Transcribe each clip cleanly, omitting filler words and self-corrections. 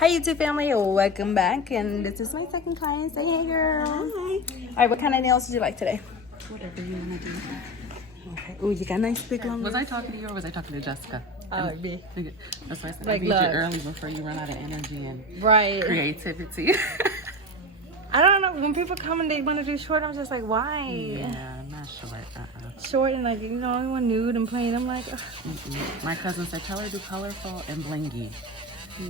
Hi YouTube family, welcome back, and this is my second client. Say hey girl. Hi. All right, what kind of nails did you like today? Whatever you want to do. Okay. Oh, you got nice big long. Was I talking to you or was I talking to Jessica? Oh, me. That's why I said Like, I need you look. early before you run out of energy and Right. creativity. I don't know, when people come and they want to do short, I'm just like, why? Yeah, not short. Short and like, you know, I want nude and plain. I'm like, ugh. My cousin said, tell her to do colorful and blingy.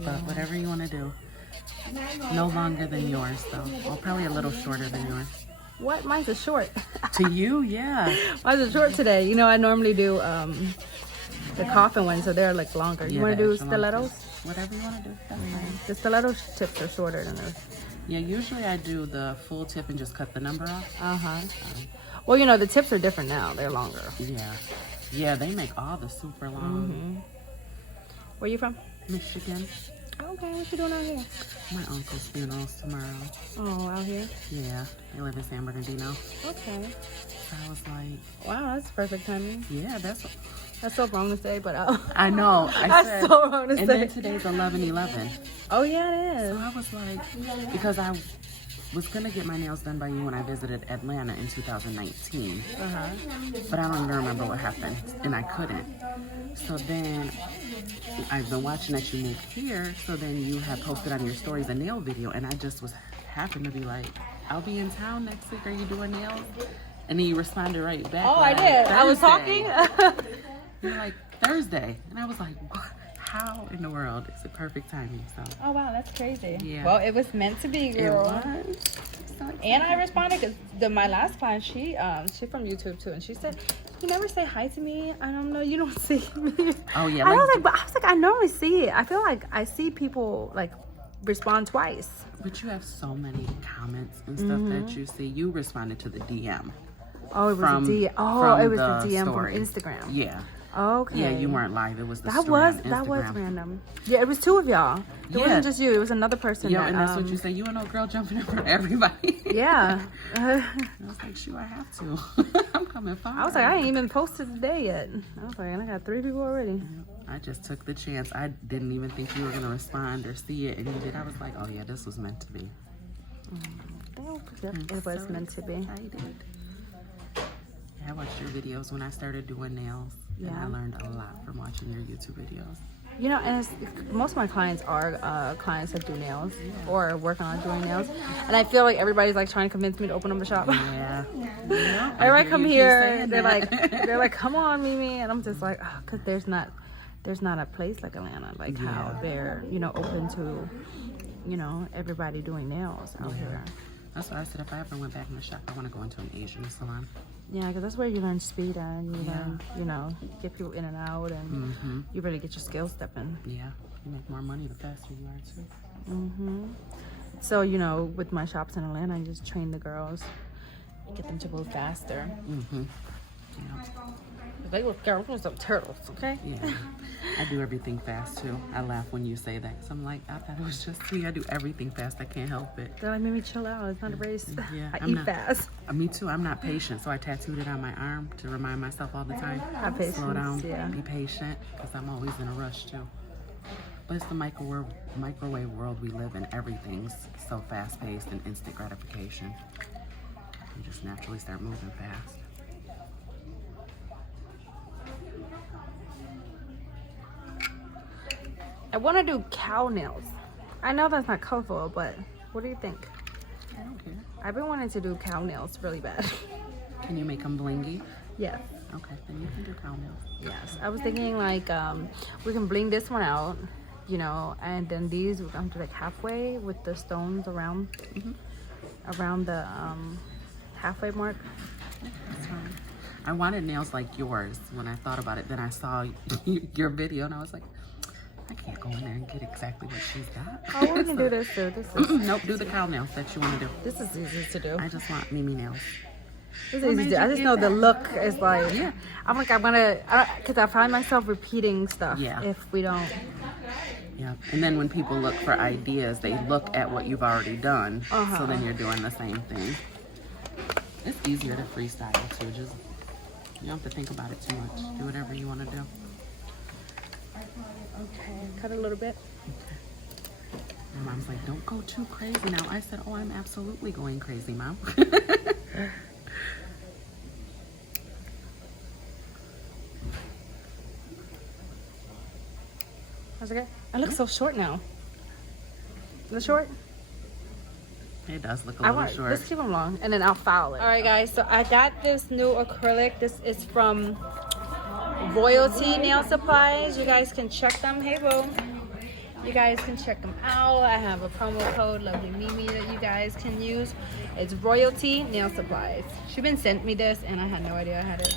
But whatever you want to do. No longer than yours, though. Well, probably a little shorter than yours. What? Mine's a short. To you, yeah. Mine's a short today. You know, I normally do the coffin ones, so they're like longer. You Yeah, want to the do extra stilettos? Whatever you want to do. That's fine. The stiletto tips are shorter than those. Yeah, usually I do the full tip and just cut the number off. Uh-huh. Well, you know, the tips are different now. They're longer. Yeah. Yeah, they make all the super long. Where you from? Michigan. Okay, what you doing out here? My uncle's funeral's tomorrow. Oh, out here? Yeah, they live in San Bernardino. Okay. So I was like, Wow, that's perfect timing. yeah, that's so wrong to say, but I know. I that's said, so wrong to and say. then today's 11/11. Oh, yeah, it So is. I was like, because I was gonna get my nails done by you when I visited Atlanta in 2019, but I don't even remember what happened, and I couldn't. So then I've been watching that you moved here. So then you had posted on your stories a nail video, and I just happened to be like, I'll be in town next week. Are you doing nails? And then you responded right back. Oh, I like, did. I was Thursday. talking. You're like, Thursday. And I was like, what? How in the world? It's the perfect timing. So Oh, wow, that's crazy. Yeah. Well, it was meant to be, girl. it was. So And I responded because my last client, she from YouTube too, and she said, "You never say hi to me. I don't know. You don't see me." Oh, yeah, I like- was like, I normally see it. I feel like I see people like respond twice. But you have so many comments and stuff that you see. You responded to the DM. Oh, it was From- a DM. Oh, from it was the the DM story. from Instagram. Yeah. Okay. Yeah, you weren't live. It was the That story was on that was Instagram. random. Yeah, it was two of y'all. It Yeah. wasn't just you. It was another person. Yeah, that, and that's what you say. You and old girl jumping in front of everybody. Yeah. And I was like, shoot, I have to. I'm coming far. I was like, I ain't even posted today yet. I was like, I got 3 people already. I just took the chance. I didn't even think you were going to respond or see it, and you did. I was like, oh, yeah, this was meant to be. It was meant to be. Excited. I watched your videos when I started doing nails, and Yeah. I learned a lot from watching your YouTube videos. You know, and most of my clients are clients that do nails or working on doing nails, and I feel like everybody's like trying to convince me to open up a shop. Yeah. Yeah, I Everybody hear come you keep here, saying they're that. like, come on, Mimi, and I'm just like, oh, cause there's not a place like Atlanta, like how they're open to everybody doing nails out here. That's why I said if I ever went back in the shop, I want to go into an Asian salon. Yeah, because that's where you learn speed and you learn, get people in and out, and you really get your skills stepping. Yeah, you make more money the faster you are too. So, with my shops in Atlanta, I just train the girls, get them to move faster. Yeah. They were girls with some turtles, okay? Yeah, I do everything fast too. I laugh when you say that, because I'm like, I thought it was just me. I do everything fast. I can't help it. They're like, Mimi, chill out. It's not a race. Yeah, I I'm eat not- fast. Me too. I'm not patient, so I tattooed it on my arm to remind myself all the time. Have patience, Slow down, yeah. be patient, because I'm always in a rush too. But it's the microwave world we live in. Everything's so fast-paced and instant gratification. You just naturally start moving fast. I want to do cow nails. I know that's not colorful, but what do you think? I don't care. I've been wanting to do cow nails really bad. Can you make them blingy? Yes. Okay, then you can do cow nails. Yes. I was thinking like we can bling this one out, and then these we're going to like halfway with the stones around the halfway mark. That's fine. I wanted nails like yours when I thought about it. Then I saw your video and I was like, I can't go in there and get exactly what she's got. Oh, we can do this too. Nope, do the cow nails that you want to do. This is easy to do. I just want Mimi nails. This is easy to do. I just know the look is like, Yeah. I'm like, because I find myself repeating stuff Yeah. if we don't. Yeah. And then when people look for ideas, they look at what you've already done. So then you're doing the same thing. It's easier to freestyle too. Just you don't have to think about it too much. Do whatever you want to do. Okay, cut a little bit. My mom's like, don't go too crazy now. I said, oh, I'm absolutely going crazy, Mom. How's it go? I look so short now. Is it short? It does look a little short. Let's keep them long, and then I'll file it. All right, guys. So I got this new acrylic. This is from Royalty Nail Supplies. You guys can check them. Hey, boo. You guys can check them out. I have a promo code, Lovely Mimi, that you guys can use. It's Royalty Nail Supplies. She been sent me this, and I had no idea I had it.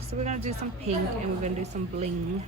So we're gonna do some pink, and we're gonna do some bling.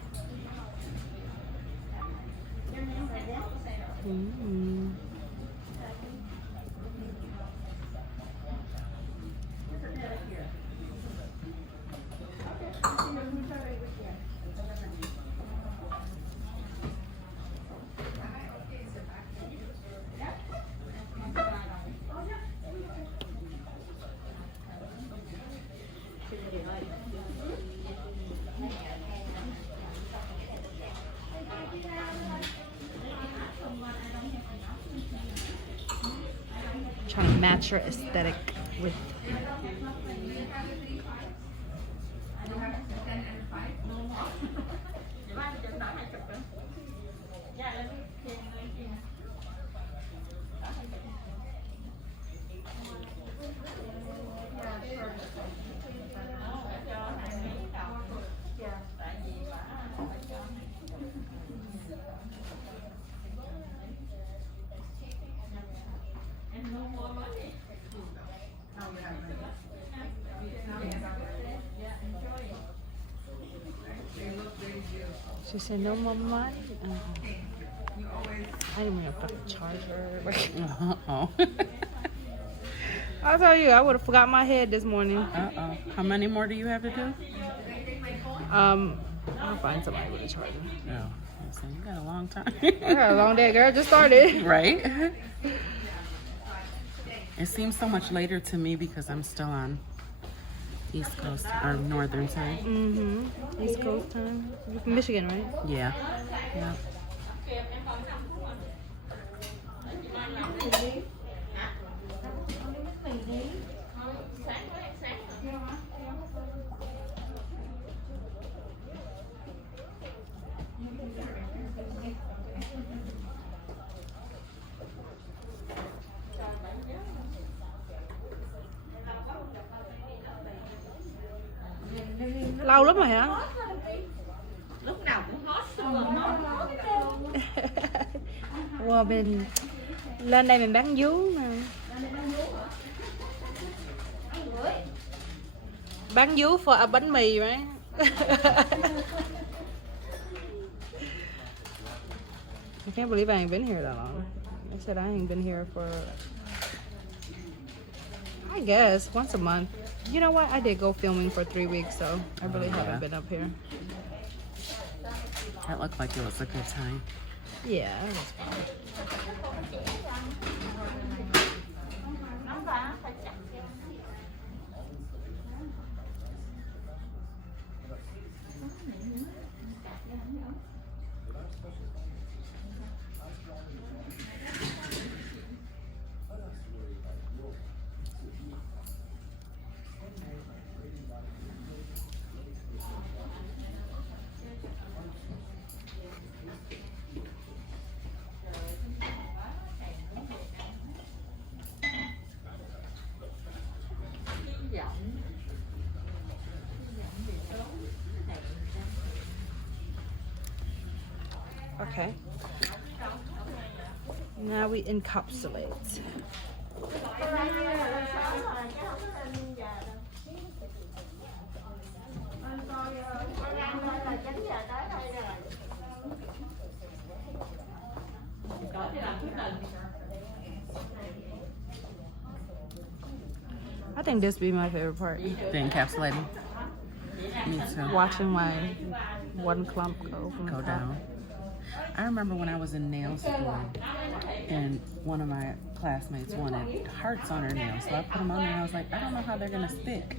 Trying to match your aesthetic with. She said no more money. I didn't even fucking charge her. Uh-oh. I'll tell you, I would have forgot my head this morning. Uh-oh. How many more do you have to do? I'll find somebody with a charger. No. So you got a long time. I got a long day, girl. Just started. Right? It seems so much later to me because I'm still on East Coast or Northern time. Mm-hmm. East Coast time. You're from Michigan, right? Yeah. Yeah. Lâu lắm rồi hả? Lúc nào cũng hot summer. Wow, mình lên đây mình bán vú nè. Bán vú for a bánh mì, right? I can't believe I ain't been here that long. I said I ain't been here for, I guess, once a month. You know what? I did go filming for 3 weeks, so I really haven't been up here. That looked like it was a good time. Yeah, it was fun. Okay. Now we encapsulate. I think this be my favorite part. The encapsulating. Me too. Watching my one clump go from Go the top. down. I remember when I was in nail school, And one of my classmates wanted hearts on her nails, so I put them on there. I was like, I don't know how they're gonna stick,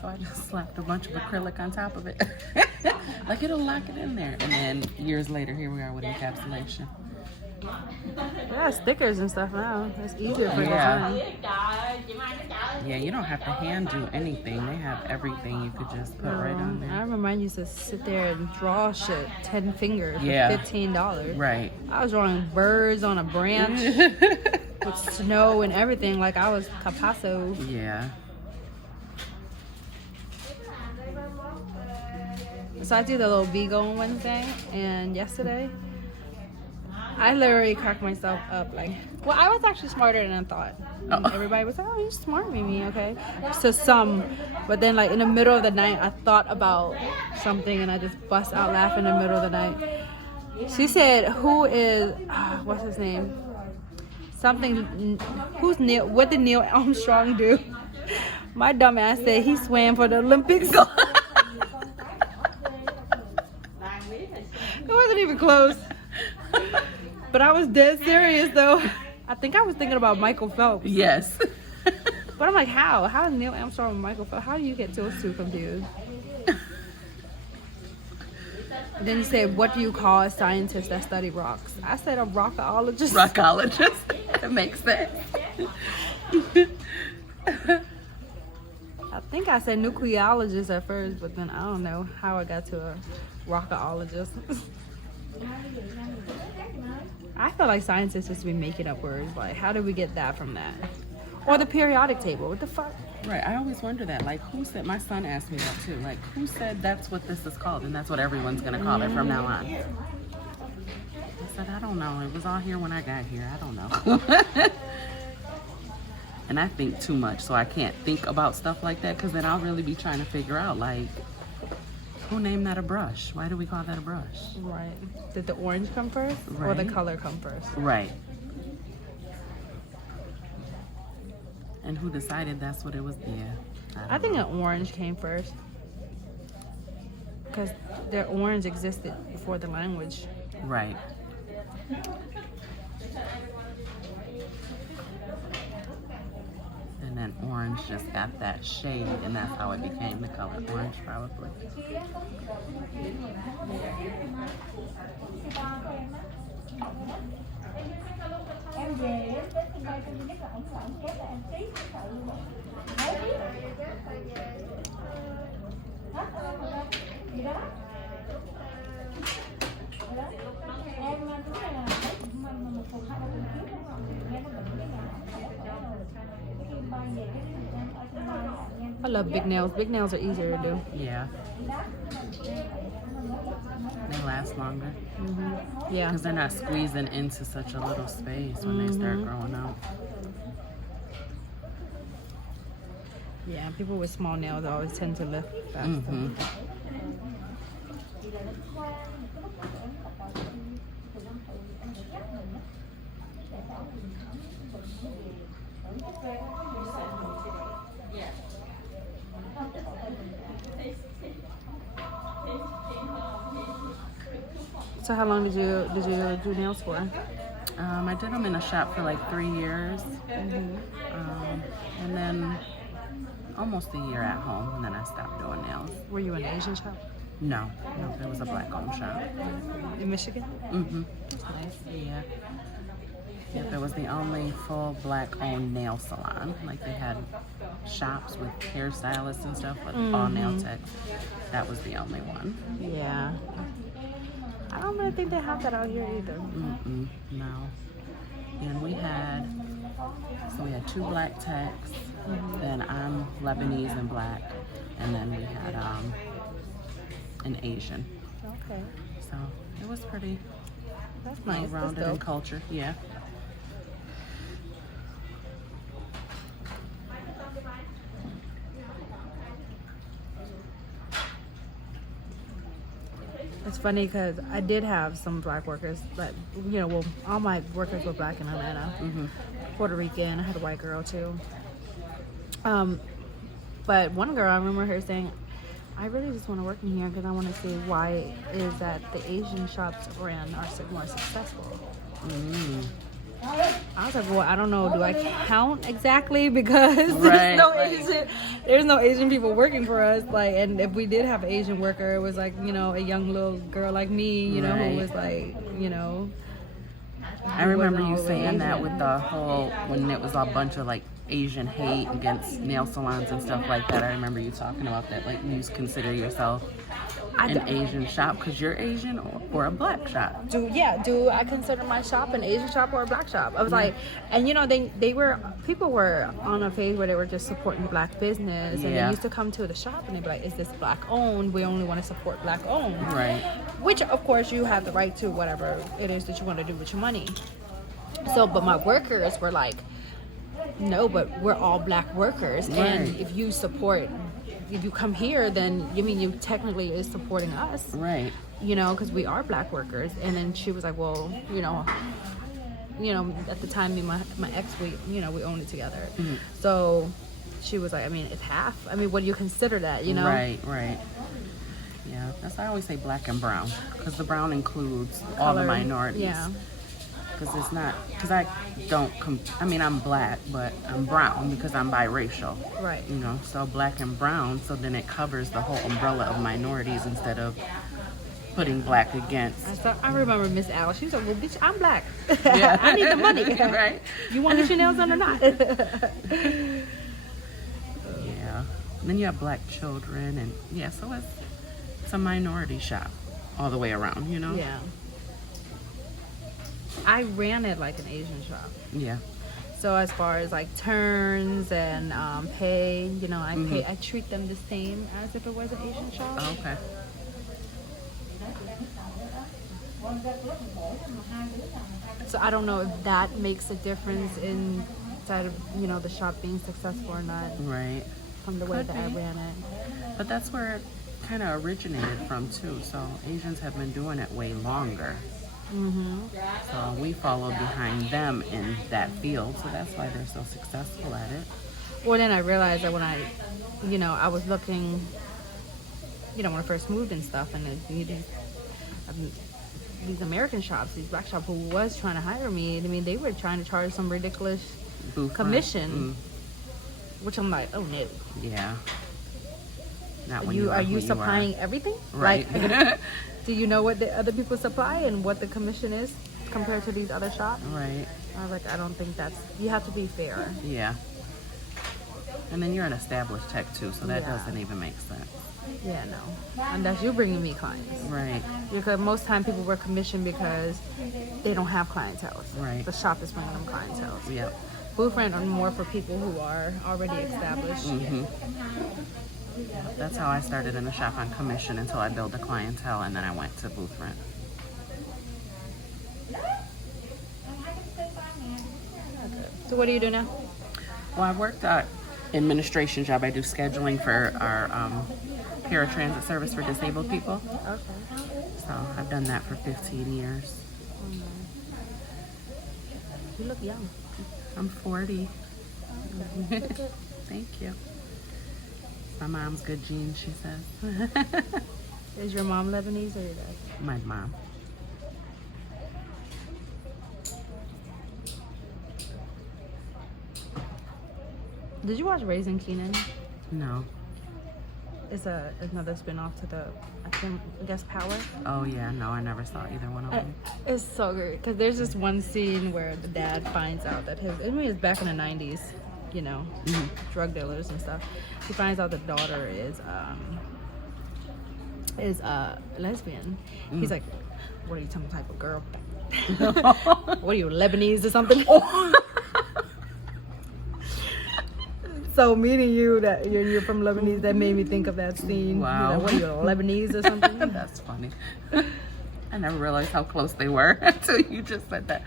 so I just slapped a bunch of acrylic on top of it. Like, it'll lock it in there. And then years later, here we are with encapsulation. Yeah, stickers and stuff now. It's easier for Yeah. design. Yeah, you don't have to hand do anything. They have everything you could just put right on I there. remember I used to sit there and draw shit 10 fingers Yeah. for $15. Right. I was drawing birds on a branch with snow and everything like I was Picasso. Yeah. So I do the little Vigo on Wednesday, and yesterday I literally cracked myself up. Like, well, I was actually smarter than I thought. And everybody was like, "Oh, you're smart, Mimi." Okay, to some, but then like in the middle of the night, I thought about something, and I just bust out laughing in the middle of the night. She said, "Who is what's his name? Something. Who's Neil? What did Neil Armstrong do?" My dumb ass said he swam for the Olympics. It wasn't even close. But I was dead serious though. I think I was thinking about Michael Phelps. Yes. But I'm like, how? How is Neil Armstrong and Michael Phelps? How do you get those two confused? And then you said, what do you call a scientist that study rocks? I said a rockologist. Rockologist. That makes sense. I think I said nucleologist at first, but then I don't know how I got to a rockologist. I feel like scientists just be making up words. Like, how did we get that from that? Or the periodic table. What the fuck? Right. I always wonder that. Like, who said, my son asked me that too. Like, who said that's what this is called and that's what everyone's going to call it from now on? I said, I don't know. It was all here when I got here. I don't know. And I think too much, so I can't think about stuff like that because then I'll really be trying to figure out, like, who named that a brush? Why do we call that a brush? Right. Did the orange come first or the Right. color come first? Right. And who decided that's what it was? Yeah. I think an orange came first. Because the orange existed before the language. Right. And then orange just got that shade, and that's how it became the color orange, probably. I love big nails. Big nails are easier to do. Yeah. They last longer. Yeah. Because they're not squeezing into such a little space when they start growing out. Yeah, people with small nails always tend to lift faster. Mm-hmm. So how long did you do nails for? I did them in a shop for like 3 years. And then almost a year at home, and then I stopped doing nails. Were you in an Asian shop No, it was a black-owned shop. in Michigan? Mm-hmm. That's nice. Yeah. Yep, it was the only full black-owned nail salon. Like, they had shops with hairstylists and stuff, but all nail tech. That was the only one. Yeah. I don't really think they have that out here either. Mm-mm, no. And we had 2 black techs, then I'm Lebanese and black, and then we had an Asian. Okay. So it was pretty That's nice. That's well-rounded in dope. culture. Yeah. It's funny because I did have some black workers, but well, all my workers were black in Atlanta. Puerto Rican. I had a white girl too. But one girl, I remember her saying, "I really just want to work in here because I want to see why it is that the Asian shops around are more successful." I was like, well, I don't know. Do I count exactly? Because Right, there's no Asian people working for us. Like, and if we did have an Asian worker, it was like, you know, a young little girl like me, you know, Right. who was like, you know. I remember you wasn't saying always that Asian. with the whole, when it was a bunch of like Asian hate against nail salons and stuff like that. I remember you talking about that. Like, you consider yourself an Asian shop because you're Asian, or a black shop. Do I consider my shop an Asian shop or a black shop? I was like, and you know, people were on a phase where they were just supporting black business, and they used to come to the shop and they'd be like, is this black owned? We only want to support black owned. Right. Which of course you have the right to whatever it is that you want to do with your money. So, but my workers were like, no, but we're all black workers, and if you come here, then you technically is supporting us, Right. you know, because we are black workers. And then she was like, well, you know, at the time, me and my ex, we owned it together. Mm-hmm. So she was like, I mean, it's half. I mean, what do you consider that, you know? Right. Yeah, that's why I always say black and brown, because the brown includes all the Color, minorities. yeah. Because it's not, because I don't, I'm black, but I'm brown because I'm biracial. Right. You know, so black and brown, so then it covers the whole umbrella of minorities instead of putting black against. I remember Miss Alice. She was like, well, bitch, I'm black. Yeah. I need the money. Right. You want to get your nails done or not? Yeah. And then you have black children, and yeah, so it's a minority shop all the way around, you know? Yeah. I ran it like an Asian shop. Yeah. So as far as like turns and pay, you know, I treat them the same as if it was an Asian shop. Oh, okay. So I don't know if that makes a difference inside of, you know, the shop being successful or not, Right. from the way Could that I be. ran it. But that's where it kind of originated from too. So Asians have been doing it way longer. So we followed behind them in that field. So that's why they're so successful at it. Well, then I realized that when I was looking, you know, when I first moved and stuff, and these American shops, these black shops who was trying to hire me, I mean, they were trying to charge some ridiculous Booth commission, which I'm like, oh no. Yeah. Not when Are you who supplying everything? Right. Like, do you know what the other people supply and what the commission is compared to these other shops? Right. I was like, I don't think you have to be fair. Yeah. And then you're an established tech too, so that Yeah. doesn't even make sense. Yeah, no. Unless you're bringing me clients. Right. Because most time people work commission because they don't have clientele. Right. The shop is bringing them clientele. Yep. Booth rent are more for people who are already established. That's how I started in the shop, on commission, until I built a clientele, and then I went to booth rent. So what do you do now? Well, I worked at administration job. I do scheduling for our paratransit service for disabled people. Okay. So I've done that for 15 years. You look young. I'm 40. Thank you. My mom's good genes, she says. Is your mom Lebanese or your dad? My mom. Did you watch Raising Kenan? No. It's another spin-off to the, I guess, Power. Oh yeah, no, I never saw either one of them. It's so good because there's this one scene where the dad finds out that it's back in the 90s, you know, drug dealers and stuff. He finds out the daughter is lesbian. He's like, what are you, some type of girl? What are you, Lebanese or something? So meeting you, that you're from Lebanese, that made me think of that scene. Wow. You know, what are you, Lebanese or something? That's funny. I never realized how close they were until you just said that.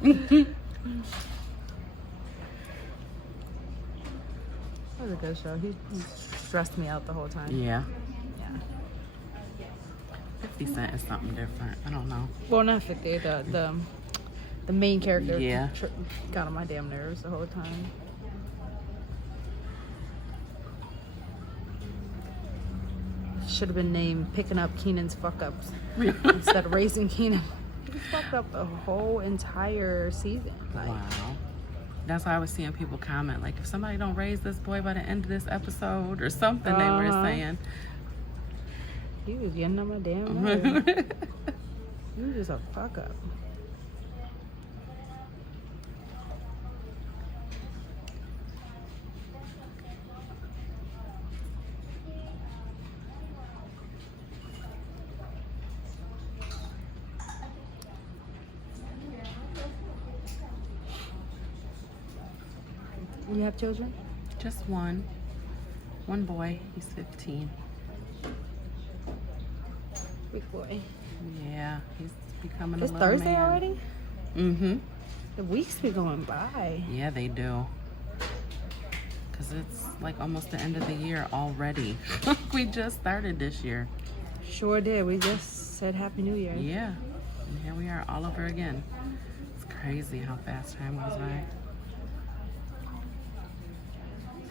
That was a good show. He stressed me out the whole time. Yeah. Yeah. 50 Cent is something different. I don't know. Well, not 50. The main character. Yeah. Got on my damn nerves the whole time. Should have been named Picking Up Keenan's Fuck Ups instead of Raising Keenan. He fucked up the whole entire season. Like, Wow. That's why I was seeing people comment, like, if somebody don't raise this boy by the end of this episode or something, they were saying. He was getting on my damn nerves. You just a fuck up. You have children? Just one boy. He's 15. Big boy. Yeah, he's becoming It's a little Thursday man. already? Mm-hmm. The weeks be going by. Yeah, they do. Because it's like almost the end of the year already. We just started this year. Sure did. We just said Happy New Year. Yeah. And here we are all over again. It's crazy how fast time goes by.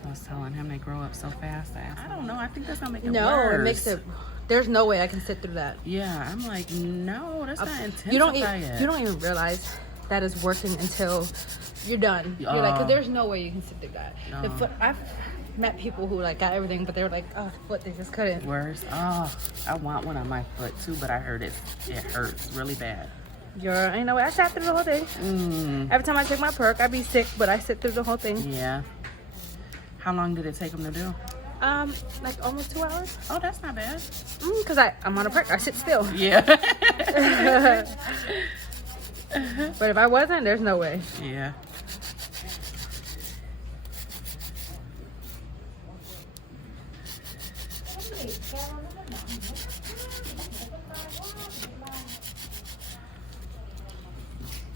I was telling him they grow up so fast. I don't know. I think that's gonna make it No, worse. it makes it. There's no way I can sit through that. Yeah, I'm like, no, that's not intensify You don't. it. You don't even realize that is working until you're done. You're like, 'cause there's no way you can sit through that. The foot, I've met people who like got everything, but they were like, oh, the foot, they just couldn't. Worse. Oh, I want one on my foot too, but I heard it hurts really bad. You know, I sat through the whole thing. Every time I take my perk, I be sick, but I sit through the whole thing. Yeah. How long did it take him to do? Like almost 2 hours. Oh, that's not bad. Cause I'm on a perk, I sit still. Yeah. But if I wasn't, there's no way. Yeah.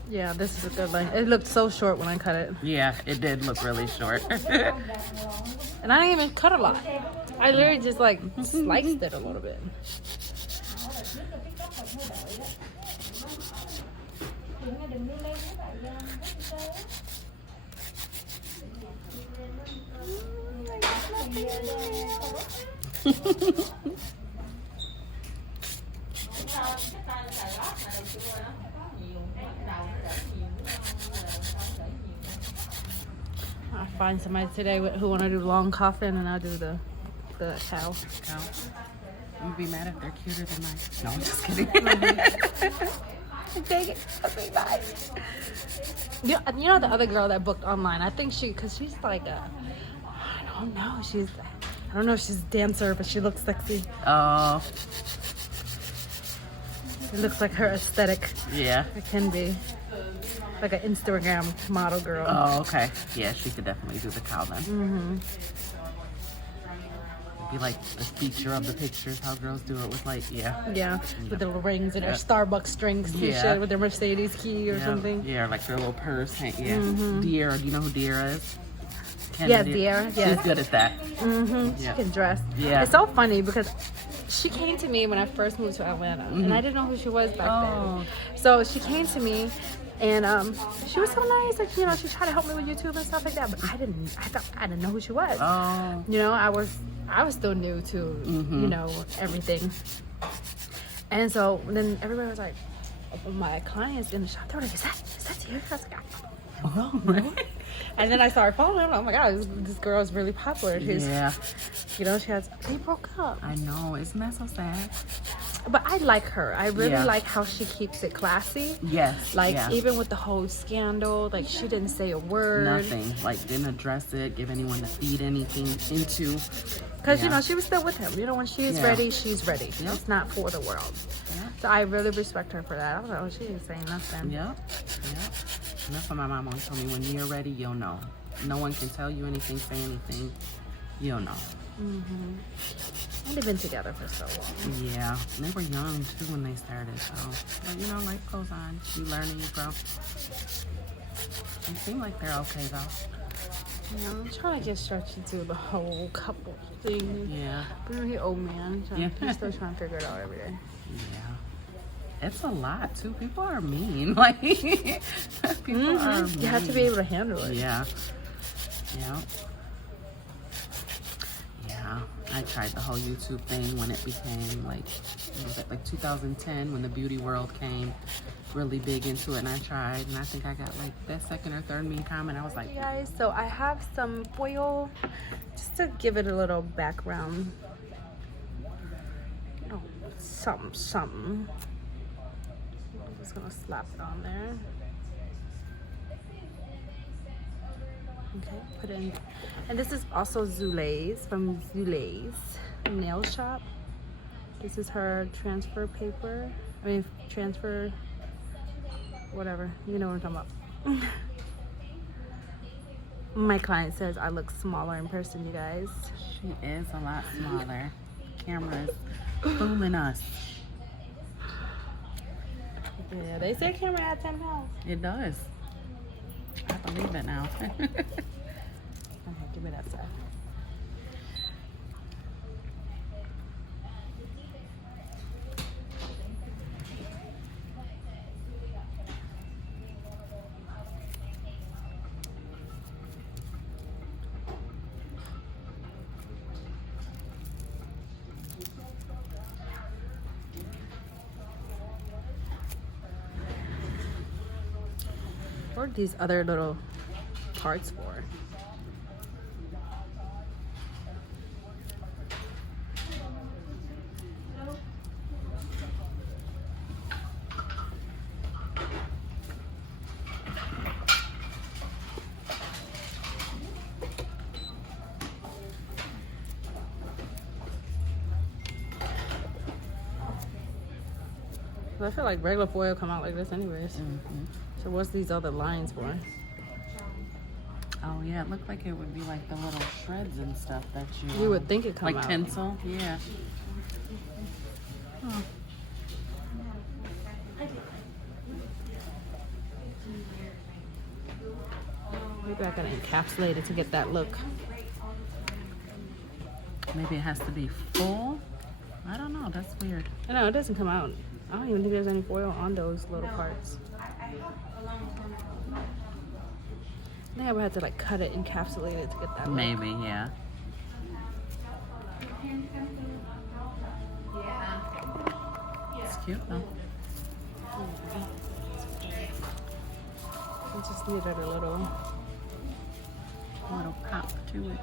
Yeah, this is a good line. It looked so short when I cut it. Yeah, it did look really short. And I didn't even cut a lot. I literally just like sliced it a little bit. I'll find somebody today who want to do long coffin, and I'll do the cow. Cow. I'm gonna be mad if they're cuter than mine. No, I'm just kidding. Dang it. Okay, bye. You know the other girl that booked online? I think because she's like I don't know. I don't know if she's a dancer, but she looks sexy. Oh, It looks like her aesthetic. yeah. It can be. Like an Instagram model girl. Oh, okay. Yeah, she could definitely do the cow then. Be like the feature of the pictures, how girls do it with like, yeah. Yeah, with the little rings and their Yeah. Starbucks drinks and Yeah. shit with their Mercedes key or Yeah, something. Yeah, like their little purse. Yeah. Deera, do you know who Deera is? Yeah, Deera, yes. She's good at that. She Yeah. can dress. Yeah. It's so funny because she came to me when I first moved to Atlanta, and I didn't know who she was back then. So she came to me, and she was so nice. Like, you know, she tried to help me with YouTube and stuff like that. But I didn't know who she was. Oh. You know, I was still new to you know, everything. And so then everybody was like, my clients in the shop, they were like, is that you? I was like, Oh, right. and then I started following her. Oh my god, this girl is really popular. She's, Yeah. you know, they broke up. I know. Isn't that so sad? But I like her. I really Yeah. like how she keeps it classy. Yes. Like, yeah. even with the whole scandal, like, she didn't say a word. Nothing. Like, didn't address it, give anyone to feed anything into. Because, you Yeah. know, she was still with him. You know, when she's Yeah. ready, she's ready. Yep. It's not for the world. Yeah. So I really respect her for that. I was like, oh, she ain't saying nothing. Yep. Yep. And that's what my mom always told me. When you're ready, you'll know. No one can tell you anything, say anything. You'll know. And they've been together for so long. Yeah. And they were young, too, when they started. So, but, you know, life goes on. You learn and you grow. They seem like they're okay, though. You know, I'm trying to get Stretch to do the whole couple thing. Yeah. But he's old man. So Yeah. he's still trying to figure it out every day. Yeah. It's a lot, too. People are mean. Like, people are mean. You have to be able to handle it. Yeah. Yeah. Yeah. I tried the whole YouTube thing when it became like what was it, like 2010 when the beauty world came really big into it, and I tried, and I think I got like that second or third mean comment. I was like, Hey guys, so I have some foil just to give it a little background. Oh, something. I'm just gonna slap it on there. Okay, put it in. And this is also Zule's from Zule's nail shop. This is her transfer paper. I mean, transfer, whatever. You know what I'm talking about. My client says I look smaller in person, you guys. she is a lot smaller. Camera is fooling us. Yeah, they say camera at 10 pounds. It does. I believe it now. Okay, give me that side. What are these other little parts for? I feel like regular foil come out like this anyways. So what's these other lines for? Oh yeah, it looked like it would be like the little shreds and stuff that you. You would think it come like out. tinsel, yeah. Huh. Maybe I gotta encapsulate it to get that look. Maybe it has to be full. I don't know. That's weird. I know it doesn't come out. I don't even think there's any foil on those little parts. I think I would have to like cut it, encapsulate it to get that look. Maybe, yeah. It's cute though. I just needed a little. Pop to it.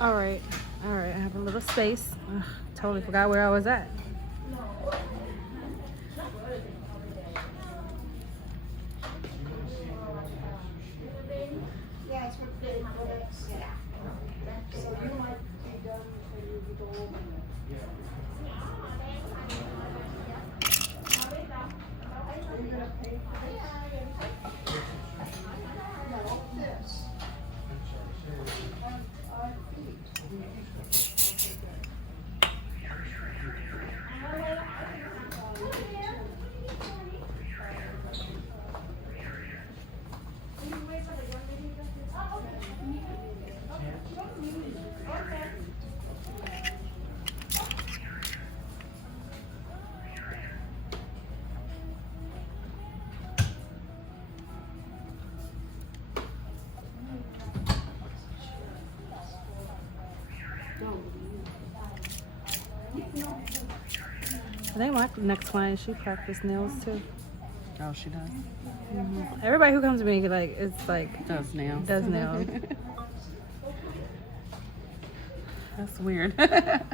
All right, I have a little space. Ugh, totally forgot where I was at. I think my next client, she practiced nails too. Oh, she does. Everybody who comes to me, like, it's like Does nails. does nails. That's weird.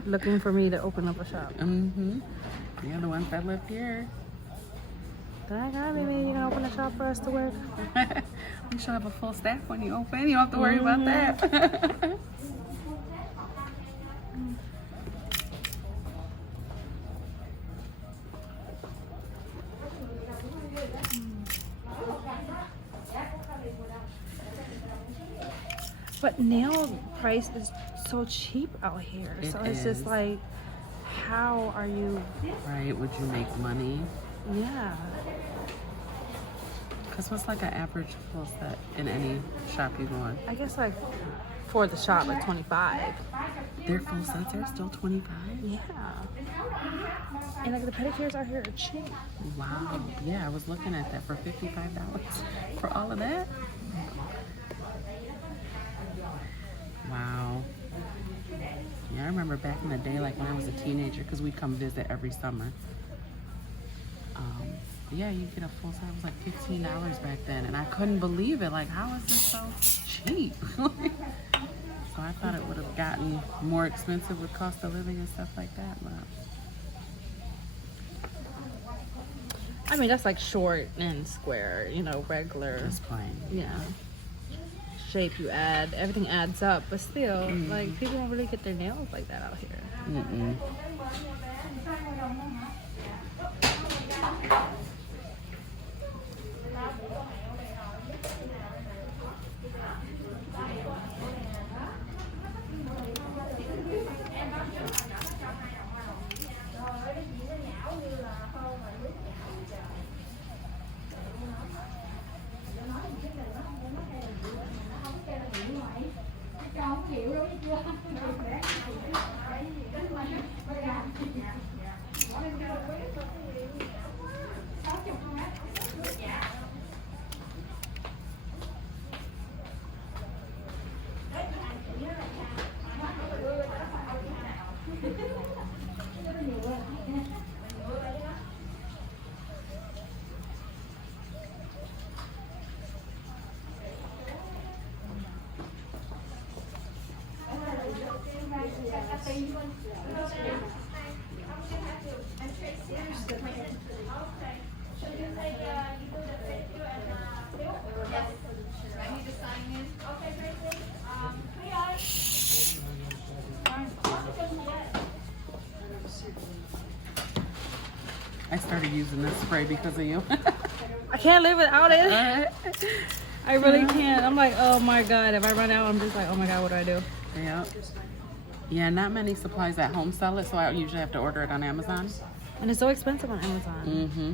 Looking for me to open up a shop. You're the ones that live here. Maybe you can open a shop for us to work. We should have a full staff when you open. You don't have to worry about that. But nail price is so cheap out here. So it's is. just like, how are you? Right? Would you make money? Yeah. Because what's like an average full set in any shop you go on? I guess like for the shop, like 25. Their full sets are still 25? Yeah. And like the pedicures out here are cheap. Wow. Yeah, I was looking at that for $55 for all of that. Wow. Yeah, I remember back in the day, like when I was a teenager, because we'd come visit every summer. Yeah, you get a full set. It was like $15 back then, and I couldn't believe it. Like, how is this so cheap? So I thought it would have gotten more expensive with cost of living and stuff like that. But I mean, that's like short and square, you know, regular. just plain. Yeah. Shape you add, everything adds up, but still, like people don't really get their nails like that out here. Mm-mm. I started using this spray because of you. I can't live without it. Alright. I really can't. I'm like, oh my god, if I run out, I'm just like, oh my god, what do I do? Yeah. Yeah, not many supplies at home sell it, so I usually have to order it on Amazon. And it's so expensive on Amazon. Mm-hmm.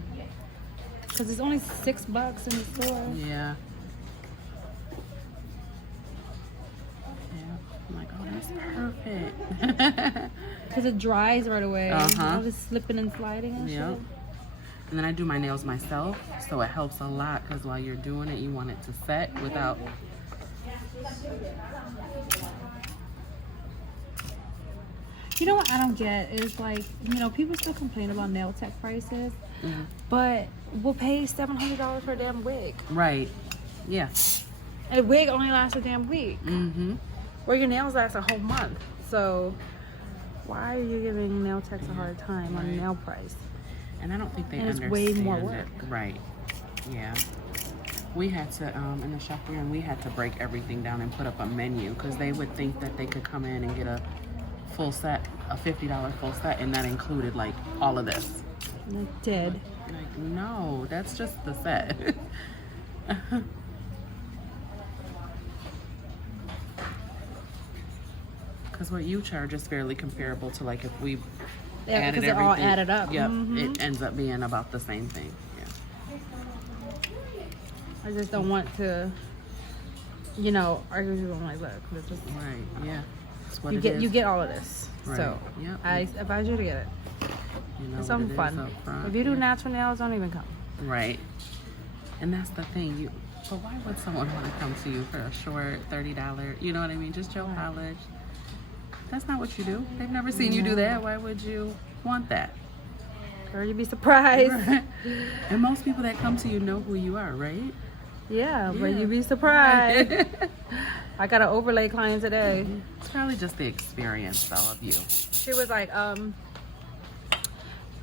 Because it's only $6 in the store. Yeah. Yeah. I'm like, oh, that's perfect. Because it dries right away. Uh-huh. All this slipping and sliding and Yep. shit. And then I do my nails myself, so it helps a lot because while you're doing it, you want it to set without... You know what I don't get is like, you know, people still complain about nail tech prices, but we'll pay $700 for a damn wig. Right. Yeah. And a wig only lasts a damn week. Mm-hmm. Where your nails last a whole month. So why are you giving nail techs a hard time on nail price? And I don't think they And it's understand way more it. work. Right. Yeah. We had to, in the shop we're in, we had to break everything down and put up a menu because they would think that they could come in and get a full set, a $50 full set, and that included like all of this. And it did. Like, no, that's just the set. Because what you charge is fairly comparable to like if we Yeah, added because everything. they're all added up. Yep, Mhm. it ends up being about the same thing. Yeah. I just don't want to, you know, argue with you. I'm like, look, this is, Right. Yeah. That's what you it get is. you get all of this. Right. So Yep. I advise you to get it. You know It's what something it is fun. up front. If you do Yeah. natural nails, don't even come. Right. And that's the thing. But why would someone want to come to you for a short $30? You know what I mean? Just Joe polish. That's not what you do. They've never seen you do that. Why would you want that? Or you'd be surprised. And most people that come to you know who you are, right? Yeah, but Yeah. you'd be surprised. I got an overlay client today. It's probably just the experience, though, of you. She was like,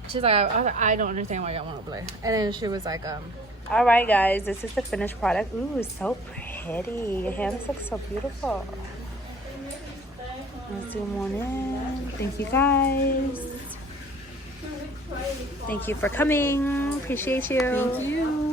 she's like, I don't understand why I got one overlay. And then she was like, all right, guys, this is the finished product. Ooh, it's so pretty. Your hands look so beautiful. Let's zoom on in. Thank you, guys. Thank you for coming. Appreciate you. Thank you.